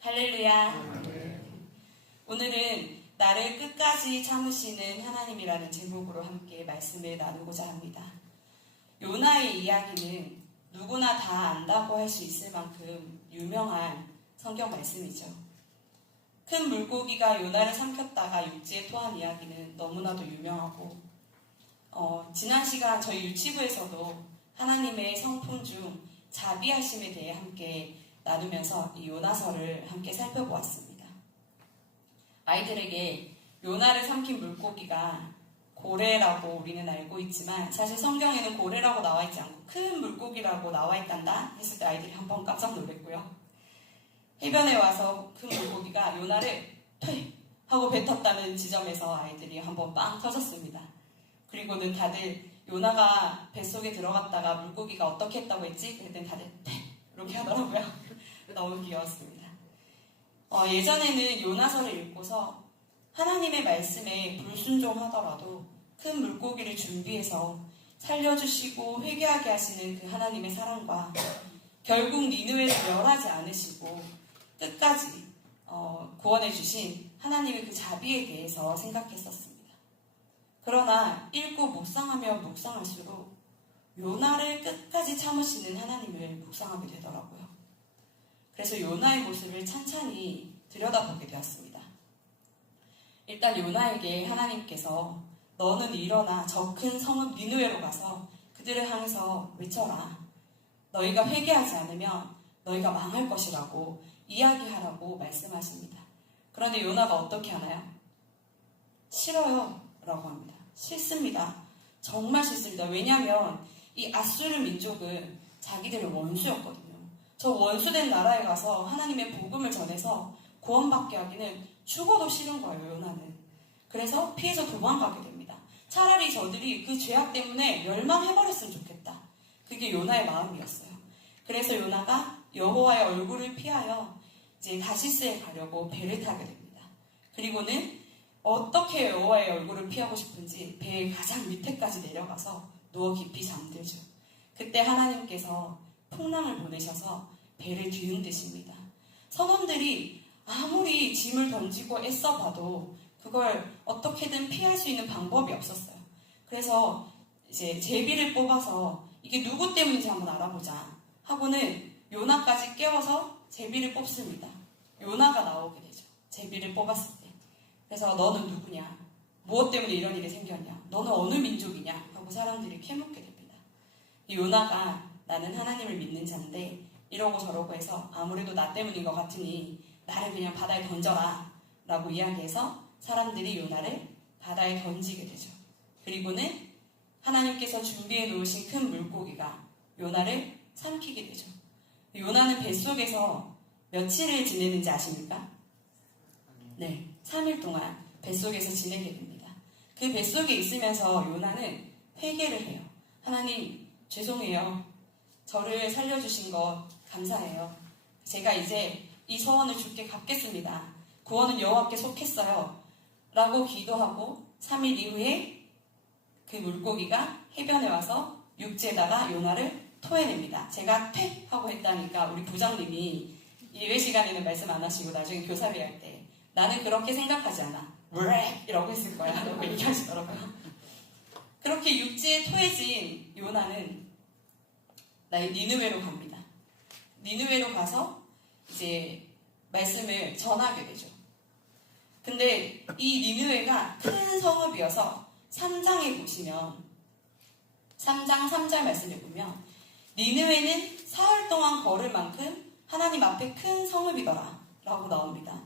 할렐루야. 오늘은 나를 끝까지 참으시는 하나님이라는 제목으로 함께 말씀을 나누고자 합니다. 요나의 이야기는 누구나 다 안다고 할 수 있을 만큼 유명한 성경 말씀이죠. 큰 물고기가 요나를 삼켰다가 육지에 토한 이야기는 너무나도 유명하고 지난 시간 저희 유치부에서도 하나님의 성품 중 자비하심에 대해 함께 나누면서 이 요나서를 함께 살펴보았습니다. 아이들에게 요나를 삼킨 물고기가 고래라고 우리는 알고 있지만 사실 성경에는 고래라고 나와 있지 않고 큰 물고기라고 나와 있단다 했을 때 아이들이 한번 깜짝 놀랐고요. 해변에 와서 큰 물고기가 요나를 퇴! 하고 뱉었다는 지점에서 아이들이 한번 빵 터졌습니다. 그리고는 다들 요나가 뱃속에 들어갔다가 물고기가 어떻게 했다고 했지? 그랬더니 다들 퇴! 이렇게 하더라고요. 너무 귀여웠습니다. 예전에는 요나서를 읽고서 하나님의 말씀에 불순종하더라도 큰 물고기를 준비해서 살려주시고 회개하게 하시는 그 하나님의 사랑과 결국 니느웨를 멸하지 않으시고 끝까지 구원해 주신 하나님의 그 자비에 대해서 생각했었습니다. 그러나 읽고 묵상하면 묵상할수록 요나를 끝까지 참으시는 하나님을 묵상하게 되더라고요. 그래서 요나의 모습을 찬찬히 들여다보게 되었습니다. 일단 요나에게 하나님께서 너는 일어나 저 큰 성읍 니느웨로 가서 그들을 향해서 외쳐라. 너희가 회개하지 않으면 너희가 망할 것이라고 이야기하라고 말씀하십니다. 그런데 요나가 어떻게 하나요? 싫어요 라고 합니다. 싫습니다. 정말 싫습니다. 왜냐하면 이 아수르 민족은 자기들의 원수였거든요. 저 원수된 나라에 가서 하나님의 복음을 전해서 구원받게 하기는 죽어도 싫은 거예요, 요나는. 그래서 피해서 도망가게 됩니다. 차라리 저들이 그 죄악 때문에 멸망해버렸으면 좋겠다. 그게 요나의 마음이었어요. 그래서 요나가 여호와의 얼굴을 피하여 이제 다시스에 가려고 배를 타게 됩니다. 그리고는 어떻게 여호와의 얼굴을 피하고 싶은지 배의 가장 밑에까지 내려가서 누워 깊이 잠들죠. 그때 하나님께서 풍랑을 보내셔서 배를 뒤흔드십니다. 선원들이 아무리 짐을 던지고 애써봐도 그걸 어떻게든 피할 수 있는 방법이 없었어요. 그래서 이제 제비를 뽑아서 이게 누구 때문인지 한번 알아보자 하고는 요나까지 깨워서 제비를 뽑습니다. 요나가 나오게 되죠. 제비를 뽑았을 때. 그래서 너는 누구냐? 무엇 때문에 이런 일이 생겼냐? 너는 어느 민족이냐? 하고 사람들이 캐묻게 됩니다. 요나가 나는 하나님을 믿는 자인데 이러고 저러고 해서 아무래도 나 때문인 것 같으니 나를 그냥 바다에 던져라 라고 이야기해서 사람들이 요나를 바다에 던지게 되죠. 그리고는 하나님께서 준비해 놓으신 큰 물고기가 요나를 삼키게 되죠. 요나는 뱃속에서 며칠을 지내는지 아십니까? 네, 3일 동안 뱃속에서 지내게 됩니다. 그 뱃속에 있으면서 요나는 회개를 해요. 하나님 죄송해요. 저를 살려주신 것 감사해요. 제가 이제 이 소원을 주께 갚겠습니다. 구원은 여호와께 속했어요. 라고 기도하고 3일 이후에 그 물고기가 해변에 와서 육지에다가 요나를 토해냅니다. 제가 퇴! 하고 했다니까 우리 부장님이 예외 시간에는 말씀 안 하시고 나중에 교사비 할 때 나는 그렇게 생각하지 않아. 왜? 이라고 했을 거야. 라고 얘기하시더라고요. 그렇게 육지에 토해진 요나는 니느웨로 갑니다. 니느웨로 가서 이제 말씀을 전하게 되죠. 근데 이 니느웨가 큰 성읍이어서 3장에 보시면 3장 3절 말씀을 보면 니느웨는 사흘 동안 걸을 만큼 하나님 앞에 큰 성읍이더라 라고 나옵니다.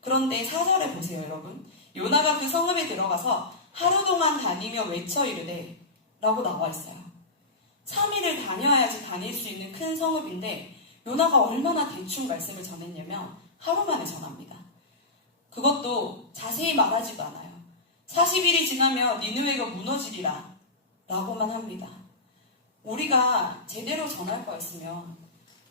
그런데 4절에 보세요 여러분. 요나가 그 성읍에 들어가서 하루 동안 다니며 외쳐 이르되 라고 나와 있어요. 3일을 다녀야지 다닐 수 있는 큰 성읍인데 요나가 얼마나 대충 말씀을 전했냐면 하루 만에 전합니다. 그것도 자세히 말하지도 않아요. 40일이 지나면 니느웨가 무너지리라 라고만 합니다. 우리가 제대로 전할 거였으면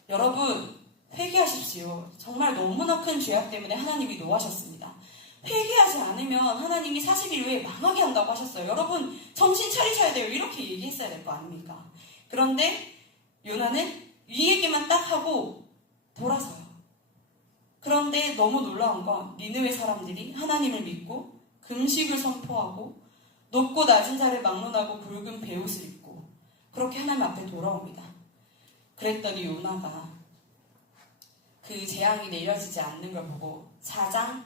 여러분 회개하십시오. 정말 너무나 큰 죄악 때문에 하나님이 노하셨습니다. 회개하지 않으면 하나님이 40일 후에 망하게 한다고 하셨어요. 여러분 정신 차리셔야 돼요. 이렇게 얘기했어야 될 거 아닙니까? 그런데 요나는 이 얘기만 딱 하고 돌아서요. 그런데 그런데 너무 놀라운 건 니느웨 사람들이 하나님을 믿고 금식을 선포하고 높고 낮은 자를 막론하고 굵은 베옷을 입고 그렇게 하나님 앞에 돌아옵니다. 그랬더니 요나가 그 재앙이 내려지지 않는 걸 보고 4장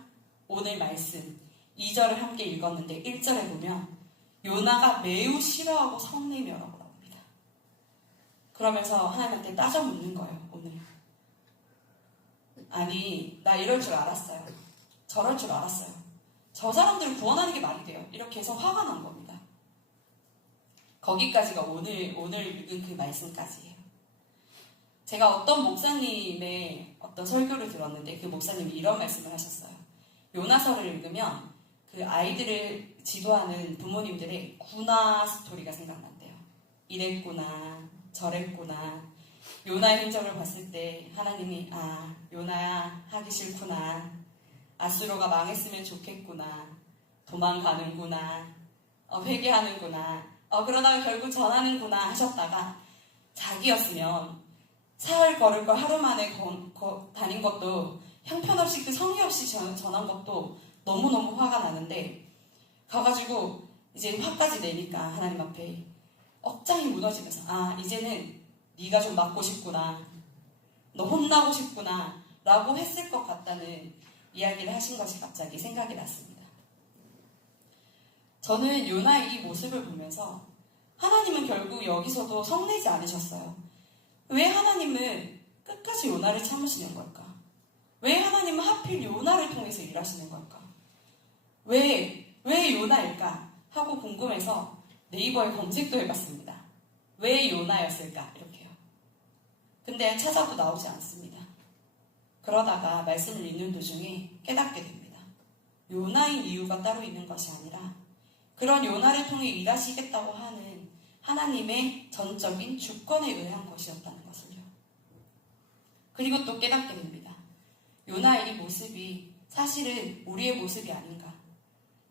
오늘 말씀 2절을 함께 읽었는데 1절에 보면 요나가 매우 싫어하고 성내며라고 나옵니다. 그러면서 하나님한테 따져 묻는 거예요. 오늘 아니 나 이럴 줄 알았어요. 저럴 줄 알았어요. 저 사람들을 구원하는 게 말이 돼요. 이렇게 해서 화가 난 겁니다. 거기까지가 오늘 읽은 그 말씀까지예요. 제가 어떤 목사님의 어떤 설교를 들었는데 그 목사님이 이런 말씀을 하셨어요. 요나서를 읽으면 그 아이들을 지도하는 부모님들의 구나 스토리가 생각난대요. 이랬구나 저랬구나. 요나의 행적을 봤을 때 하나님이 요나야 하기 싫구나. 아수로가 망했으면 좋겠구나. 도망가는구나. 회개하는구나. 그러다가 결국 전하는구나 하셨다가 자기였으면 사흘 걸을 걸 하루 만에 다닌 것도 형편없이 그 성의 없이 전한 것도 너무너무 화가 나는데 가가지고 이제 화까지 내니까 하나님 앞에 억장이 무너지면서 이제는 네가 좀 맞고 싶구나. 너 혼나고 싶구나. 라고 했을 것 같다는 이야기를 하신 것이 갑자기 생각이 났습니다. 저는 요나의 이 모습을 보면서 하나님은 결국 여기서도 성내지 않으셨어요. 왜 하나님은 끝까지 요나를 참으시는 걸까? 왜 하나님은 하필 요나를 통해서 일하시는 걸까? 왜 요나일까? 하고 궁금해서 네이버에 검색도 해봤습니다. 왜 요나였을까? 이렇게요. 근데 찾아도 나오지 않습니다. 그러다가 말씀을 읽는 도중에 깨닫게 됩니다. 요나인 이유가 따로 있는 것이 아니라 그런 요나를 통해 일하시겠다고 하는 하나님의 전적인 주권에 의한 것이었다는 것을요. 그리고 또 깨닫게 됩니다. 요나의 이 모습이 사실은 우리의 모습이 아닌가.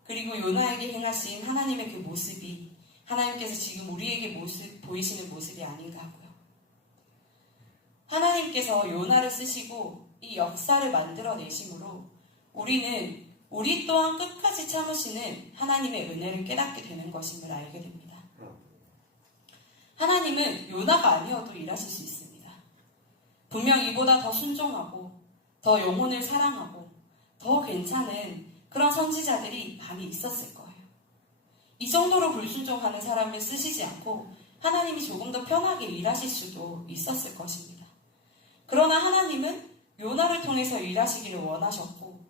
그리고 요나에게 행하신 하나님의 그 모습이 하나님께서 지금 우리에게 보이시는 모습이 아닌가 하고요. 하나님께서 요나를 쓰시고 이 역사를 만들어내심으로 우리는 우리 또한 끝까지 참으시는 하나님의 은혜를 깨닫게 되는 것임을 알게 됩니다. 하나님은 요나가 아니어도 일하실 수 있습니다. 분명 이보다 더 순종하고 더 영혼을 사랑하고 더 괜찮은 그런 선지자들이 많이 있었을 거예요. 이 정도로 불순종하는 사람을 쓰시지 않고 하나님이 조금 더 편하게 일하실 수도 있었을 것입니다. 그러나 하나님은 요나를 통해서 일하시기를 원하셨고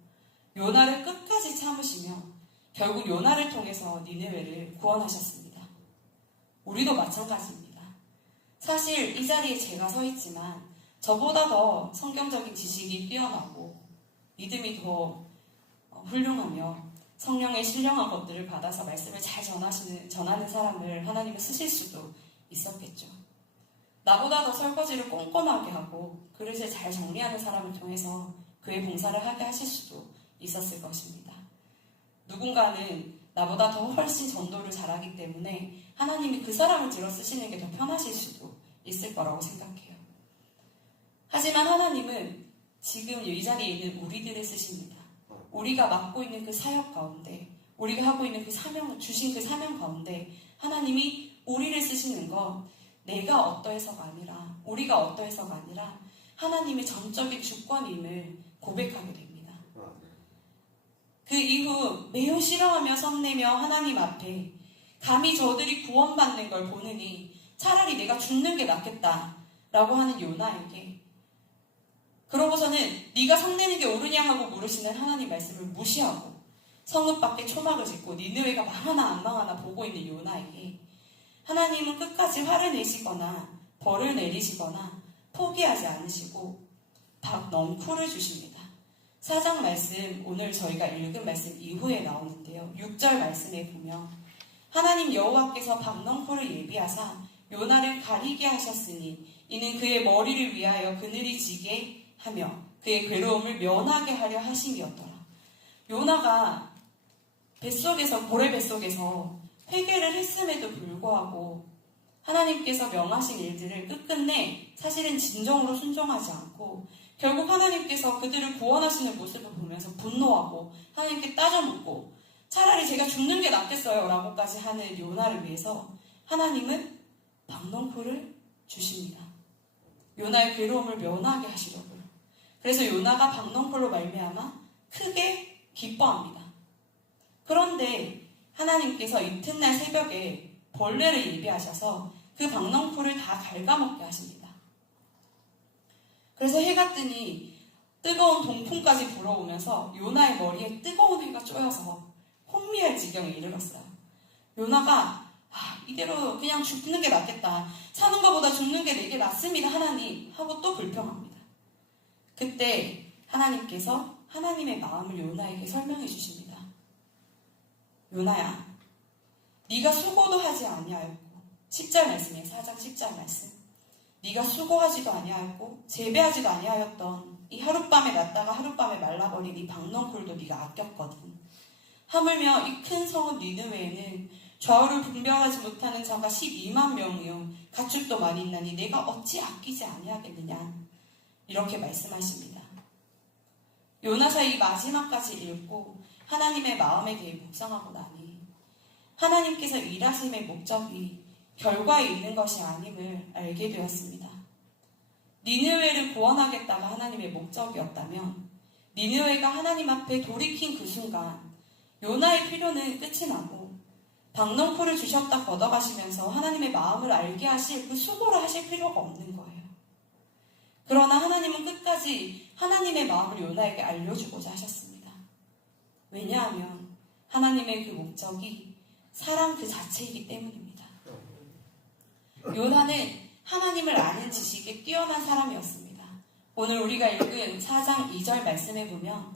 요나를 끝까지 참으시며 결국 요나를 통해서 니느웨를 구원하셨습니다. 우리도 마찬가지입니다. 사실 이 자리에 제가 서 있지만 저보다 더 성경적인 지식이 뛰어나고 믿음이 더 훌륭하며 성령의 신령한 것들을 받아서 말씀을 잘 전하는 사람을 하나님은 쓰실 수도 있었겠죠. 나보다 더 설거지를 꼼꼼하게 하고 그릇을 잘 정리하는 사람을 통해서 그의 봉사를 하게 하실 수도 있었을 것입니다. 누군가는 나보다 더 훨씬 전도를 잘하기 때문에 하나님이 그 사람을 들어 쓰시는 게 더 편하실 수도 있을 거라고 생각해요. 하지만 하나님은 지금 이 자리에 있는 우리들을 쓰십니다. 우리가 맡고 있는 그 사역 가운데 우리가 하고 있는 그 사명, 주신 그 사명 가운데 하나님이 우리를 쓰시는 건 내가 어떠해서가 아니라 우리가 어떠해서가 아니라 하나님의 전적인 주권임을 고백하게 됩니다. 그 이후 매우 싫어하며 성내며 하나님 앞에 감히 저들이 구원받는 걸 보느니 차라리 내가 죽는 게 낫겠다라고 하는 요나에게 그러고서는 네가 성내는 게 옳으냐 하고 물으시는 하나님 말씀을 무시하고 성읍 밖에 초막을 짓고 니느웨가 망하나 안 망하나 보고 있는 요나에게 하나님은 끝까지 화를 내시거나 벌을 내리시거나 포기하지 않으시고 박넝쿨을 주십니다. 4장 말씀 오늘 저희가 읽은 말씀 이후에 나오는데요. 6절 말씀에 보면 하나님 여호와께서 박넝쿨을 예비하사 요나를 가리게 하셨으니 이는 그의 머리를 위하여 그늘이 지게 하며 그의 괴로움을 면하게 하려 하심이었더라. 요나가 고래 뱃속에서 회개를 했음에도 불구하고 하나님께서 명하신 일들을 끝끝내 사실은 진정으로 순종하지 않고 결국 하나님께서 그들을 구원하시는 모습을 보면서 분노하고 하나님께 따져묻고 차라리 제가 죽는 게 낫겠어요 라고까지 하는 요나를 위해서 하나님은 박넝쿨을 주십니다. 요나의 괴로움을 면하게 하시려고요. 그래서 요나가 박넝쿨로 말미암아 크게 기뻐합니다. 그런데 하나님께서 이튿날 새벽에 벌레를 예비하셔서 그 박넝쿨을 다 갉아먹게 하십니다. 그래서 해가 뜨니 뜨거운 동풍까지 불어오면서 요나의 머리에 뜨거운 해가 쪼여서 혼미할 지경에 이르렀어요. 요나가 이대로 그냥 죽는 게 낫겠다. 사는 것보다 죽는 게 내게 낫습니다. 하나님 하고 또 불평합니다. 그때 하나님께서 하나님의 마음을 요나에게 설명해 주십니다. 요나야, 네가 수고도 하지 아니하였고 10절 말씀이에요. 4장 10절 말씀. 네가 수고하지도 아니하였고 재배하지도 아니하였던 이 하룻밤에 났다가 하룻밤에 말라버린 이 박넝쿨도 네가 아꼈거든. 하물며 이 큰 성읍 니느웨에는 좌우를 분별하지 못하는 자가 12만 명이요 가축도 많이 있나니 내가 어찌 아끼지 아니하겠느냐. 이렇게 말씀하십니다. 요나서 이 마지막까지 읽고 하나님의 마음에 대해 묵상하고 나니 하나님께서 일하심의 목적이 결과에 있는 것이 아님을 알게 되었습니다. 니느웨를 구원하겠다가 하나님의 목적이었다면 니느웨가 하나님 앞에 돌이킨 그 순간 요나의 필요는 끝이 나고 박넝쿨을 주셨다 걷어가시면서 하나님의 마음을 알게 하실 그 수고를 하실 필요가 없는 거예요. 그러나 하나님은 끝까지 하나님의 마음을 요나에게 알려주고자 하셨습니다. 왜냐하면 하나님의 그 목적이 사랑 그 자체이기 때문입니다. 요나는 하나님을 아는 지식에 뛰어난 사람이었습니다. 오늘 우리가 읽은 4장 2절 말씀에 보면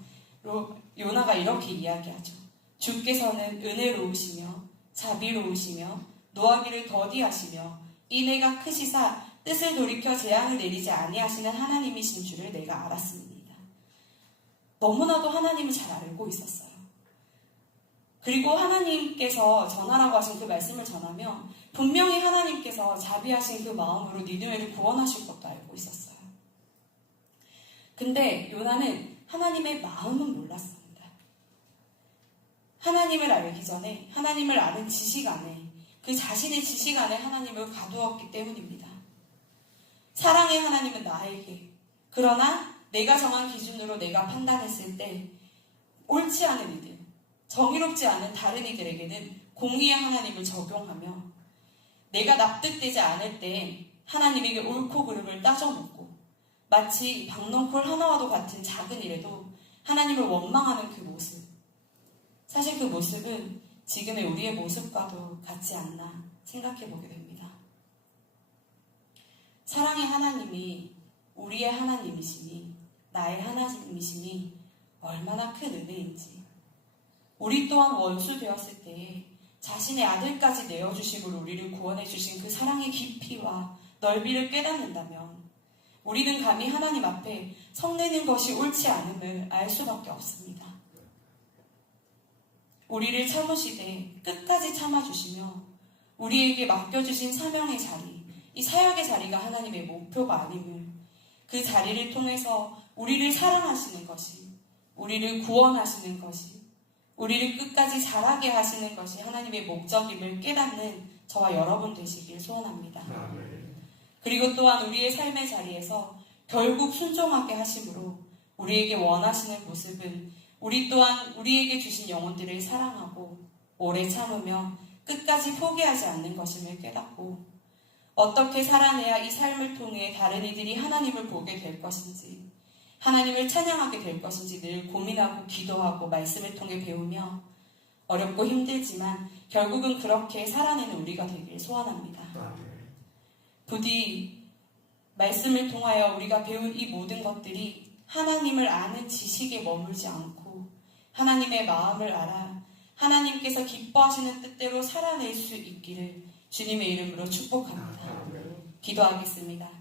요나가 이렇게 이야기하죠. 주께서는 은혜로우시며 자비로우시며 노하기를 더디하시며 인애가 크시사 뜻을 돌이켜 재앙을 내리지 아니하시는 하나님이신 줄을 내가 알았습니다. 너무나도 하나님을 잘 알고 있었어요. 그리고 하나님께서 전하라고 하신 그 말씀을 전하며 분명히 하나님께서 자비하신 그 마음으로 니느웨를 구원하실 것도 알고 있었어요. 근데 요나는 하나님의 마음은 몰랐습니다. 하나님을 알기 전에 하나님을 아는 지식 안에 그 자신의 지식 안에 하나님을 가두었기 때문입니다. 사랑의 하나님은 나에게 그러나 내가 정한 기준으로 내가 판단했을 때 옳지 않은 이들 정의롭지 않은 다른 이들에게는 공의의 하나님을 적용하며 내가 납득되지 않을 때 하나님에게 옳고 그름을 따져묻고 마치 박넝쿨 하나와도 같은 작은 일에도 하나님을 원망하는 그 모습. 사실 그 모습은 지금의 우리의 모습과도 같지 않나 생각해 보게 됩니다. 사랑의 하나님이 우리의 하나님이시니 나의 하나님이시니 얼마나 큰 은혜인지 우리 또한 원수 되었을 때에 자신의 아들까지 내어주심으로 우리를 구원해 주신 그 사랑의 깊이와 넓이를 깨닫는다면 우리는 감히 하나님 앞에 성내는 것이 옳지 않음을 알 수밖에 없습니다. 우리를 참으시되 끝까지 참아주시며 우리에게 맡겨주신 사명의 자리, 이 사역의 자리가 하나님의 목표가 아님을 그 자리를 통해서 우리를 사랑하시는 것이, 우리를 구원하시는 것이, 우리를 끝까지 자라게 하시는 것이 하나님의 목적임을 깨닫는 저와 여러분 되시길 소원합니다. 그리고 또한 우리의 삶의 자리에서 결국 순종하게 하심으로 우리에게 원하시는 모습은 우리 또한 우리에게 주신 영혼들을 사랑하고 오래 참으며 끝까지 포기하지 않는 것임을 깨닫고 어떻게 살아내야 이 삶을 통해 다른 이들이 하나님을 보게 될 것인지 하나님을 찬양하게 될 것인지 늘 고민하고 기도하고 말씀을 통해 배우며 어렵고 힘들지만 결국은 그렇게 살아내는 우리가 되길 소원합니다. 부디 말씀을 통하여 우리가 배운 이 모든 것들이 하나님을 아는 지식에 머물지 않고 하나님의 마음을 알아 하나님께서 기뻐하시는 뜻대로 살아낼 수 있기를 주님의 이름으로 축복합니다. 기도하겠습니다.